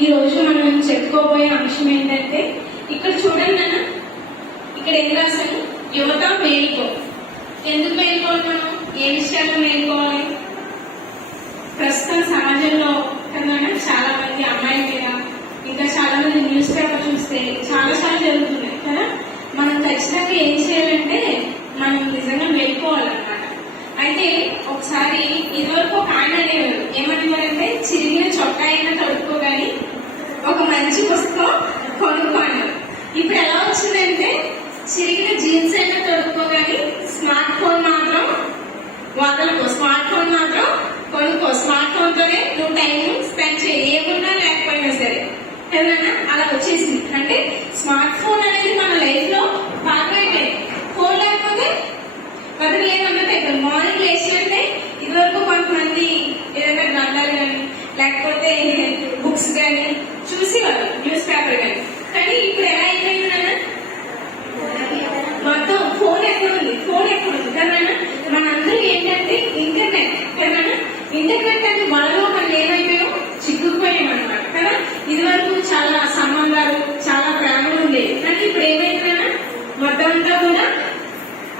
ఈ రోజు మనం చెప్పుకోబోయే అంశం ఏంటంటే ఇక్కడ చూడండి నాన్న ఇక్కడ ఏం రాశాను యువత మేలుకో ఎందుకు మేలుకోవాలి మనం? ఏ విషయాలు మేలుకోవాలి? ప్రస్తుతం సమాజంలో కన్నా చాలా మంది అమ్మాయిల మీద ఇంకా చాలా మంది న్యూస్ పేపర్ చూస్తే చాలా చాలా జరుగుతున్నాయి కదా? మనం ఖచ్చితంగా ఏం చేయాలంటే మనం నిజంగా మేలుకోవాలన్నమాట. అయితే ఒకసారి ఇదివరకు ఒక ఆయన అనేవారు ఏమనేవారంటే చిరిగిన చొక్కా అయినా తడుపుకోగాని ఒక మంచి పుస్తకం కొనుక్కోండి. ఇప్పుడు ఎలా వచ్చిందంటే చిరిగిన జీన్స్ అయినా తడుపుకోగాని స్మార్ట్ ఫోన్ మాత్రం వదలకు స్మార్ట్ ఫోన్ మాత్రం కొనుక్కో. స్మార్ట్ ఫోన్ తోనే నువ్వు టైం స్పెండ్ చేయి ఏమున్నా లేకపోతే సరే ఏదైనా అలా వచ్చేసింది అంటే స్మార్ట్ ఫోన్ అనేది మన లైఫ్లో భాగం అయిపోయింది ఫోన్ లేకపోతే బతకలేమన్నట్టు అయిపోయింది మార్నింగ్ లేచినట్టే ఇదివరకు కొంతమంది ఏదైనా గ్రంథాలు కానీ లేకపోతే బుక్స్ కానీ చూసేవారు న్యూస్ పేపర్ కానీ కానీ ఇప్పుడు ఎలా అయిపోయింది నాన్న మొత్తం ఫోన్ ఎక్కడ ఉంది ఫోన్ ఎక్కడ ఉంది కదా మనందరూ ఏంటంటే ఇంటర్నెట్ కదా ఇంటర్నెట్ అంటే మనలో మనం ఏమైపోయాం చిక్కుకుపోయాం అనమాట కదా? ఇది వరకు చాలా సంబంధాలు చాలా ప్రేమలు ఉండేవి. కానీ ఇప్పుడు ఏమైందన్నా మొత్తం అంతా కూడా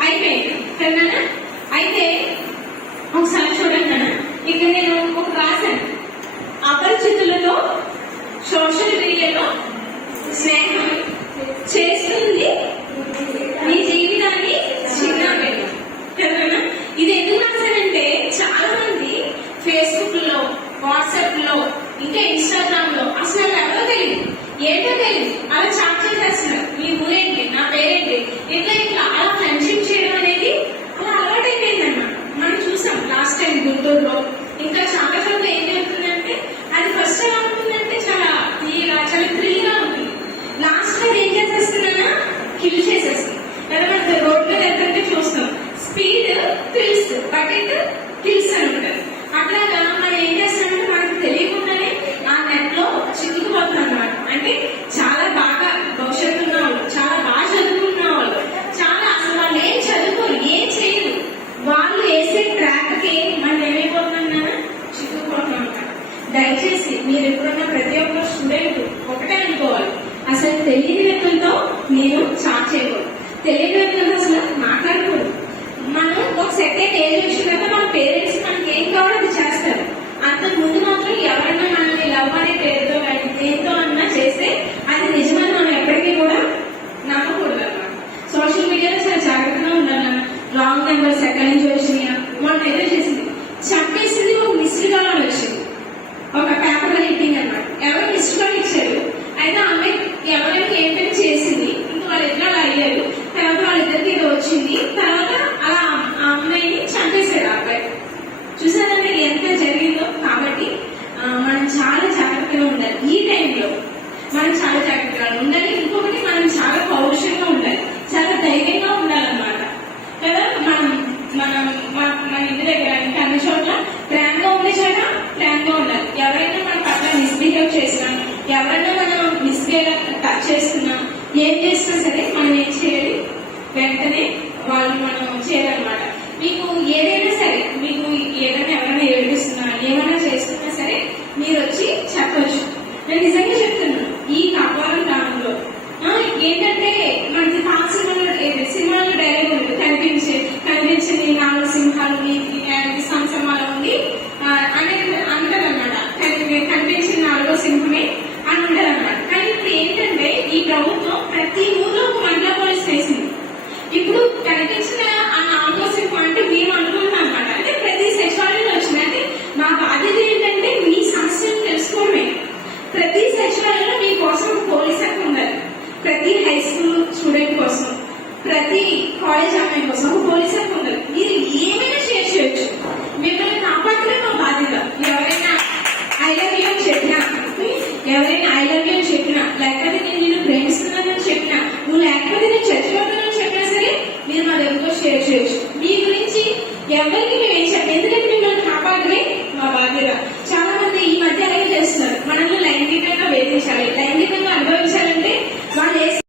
అయిపోయింది కదా? అయితే ఒకసారి చూడండి నాన్న ఇక్కడ నేను ఒక రాశాను అపరిచితులతో సోషల్ మీడియాలో స్నేహం చేస్తుంది నీ జీవితాన్ని చిన్న కదా ఇది ఎందుకు రాశానంటే చాలా మంది ఫేస్బుక్లో వాట్సాప్లో ఇంకా ఇన్స్టాగ్రామ్లో అసలు నాకు ఎవరో తెలియదు ఏంటో తెలియదు అలా చాట్ చేసేస్తున్నారు మీ ఊరేంటి? నా పేరేంటి? ఇట్లా ఇట్లా అలా ఫ్రెండ్షిప్ చేయడం అనేది అలా అలవాటైపోయిందన్నమాట. మనం చూసాం లాస్ట్ టైం గుంటూరులో. ఇంకా చాలా చోట్ల ఏం జరుగుతుందంటే అది ఫస్ట్ ఎలా ఉంటుందంటే చాలా తీయగా చాలా ఫ్రీగా ఉంటుంది. లాస్ట్లో ఏం చేసేస్తున్నా కిల్ చేసేస్తుంది లేదా మనకి రోడ్ మీద వెళ్తుంటే చూస్తాం. స్పీడ్ థ్రిల్స్ బకెట్ కిల్స్ అని ఉంటుంది. అట్లాగా మనం ఏం చేస్తామంటే మనకు తెలియకుండానే ఆ నెట్లో చిక్కుకుపోతున్నాం అనమాట అంటే చాలా బాగా భవిష్యత్తు ఉన్న వాళ్ళు చాలా బాగా చదువుకున్న వాళ్ళు చాలా అసలు వాళ్ళు ఏం చదువుకోరు ఏం చేయరు వాళ్ళు ట్రాక్కి మనం ఏమైపోతున్నాం చిక్కుకుంటున్నాం దయచేసి మీరు ఎప్పుడన్నా ప్రతి ఒక్క స్టూడెంట్ ఒకటే అనుకోవాలి. అసలు తెలియని వ్యక్తులతో నేను చాట్ చేయకూడదు. తెలియని వ్యక్తులతో అసలు మాట్లాడకూడదు. మనం ఒక సెకండ్ ఏజ్ వచ్చినాక మన పేరెంట్స్ మనకి ఏం కావాలో అది చేస్తారు. అంతకు ముందు మాత్రం ఎవరైనా మనల్ని లవ్ అనే పేరుతో కానీ దేంతో అన్నా చేస్తే అది నిజమని మనం ఎప్పటికీ కూడా నమ్మకూడదు అన్నమాట సోషల్ మీడియాలో చాలా జాగ్రత్తగా ఉండాలి రాంగ్ నెంబర్స్ ఎక్కడి నుంచి వచ్చినాయా వాళ్ళు ఏదో చేసింది చంపేసింది ఒక మిస్డ్ కాల్ అని వచ్చింది ఒక పేపర్ రైటింగ్ అన్నమాట ఎవరు మిస్డ్ కాల్ ఇచ్చారు అయితే ఆ అమ్మాయి ఎవరైనా ఏంటంటే చేసింది ఇంకా వాళ్ళు ఎట్లా అలా అయ్యారు తర్వాత వాళ్ళిద్దరికి ఇది వచ్చింది తర్వాత అలా ఆ అమ్మాయిని చంపేశారు ఆ అబ్బాయి చూసారంటే ఎంత జరిగిందో కాబట్టి ఆ, మనం చాలా జాగ్రత్తగా ఉండాలి ఈ టైంలో మనం చాలా జాగ్రత్తగా ఉండాలి ఇంకొకటి మనం చాలా పౌరుషంగా ఉండాలి చాలా ధైర్యంగా ఉండాలన్నమాట కదా మనం మనం మన మన ఇంటి దగ్గర ఇంకా అన్ని చోట్ల ప్రేమగా ఉండే చోట ప్రేమగా ఉండాలి ఎవరైనా మన పట్ల మిస్బిహేవ్ చేసినా ఎవరైనా మనం మిస్బిహేవ్ టచ్ చేస్తున్నా ఏం చేసినా సరే మనం ఏం చేయాలి? వెంటనే వాళ్ళు మనం చేయాలన్నమాట. మీకు ఏదైనా సరే మీకు ఏదైనా ఎవరైనా ఏడిపిస్తున్నా ఏమైనా మీ కోసం పోలీసే ఉండదు మీరు ఏమైనా షేర్ చేయొచ్చు మిమ్మల్ని కాపాడలేదు మా బాధ్యత. ఎవరైనా ఐ లవ్ యూ అని చెప్పినా ఎవరైనా ఐ లవ్ యూ అని చెప్పినా లేకపోతే నేను నిన్ను ప్రేమిస్తున్నానని చెప్పినా నువ్వు లేకపోతే నేను చచ్చిపోతున్నానని చెప్పినా సరే మీరు మా దగ్గరతో షేర్ చేయొచ్చు. మీ గురించి ఎవరికి మేము ఏం చెప్పాం ఎందుకంటే మిమ్మల్ని కాపాడలే మా బాధ్యత. చాలా మంది ఈ మధ్య అలాగే చేస్తున్నారు. మనల్ని లైంగికంగా వేధించాలి. లైంగికంగా అనుభవించాలంటే వాళ్ళు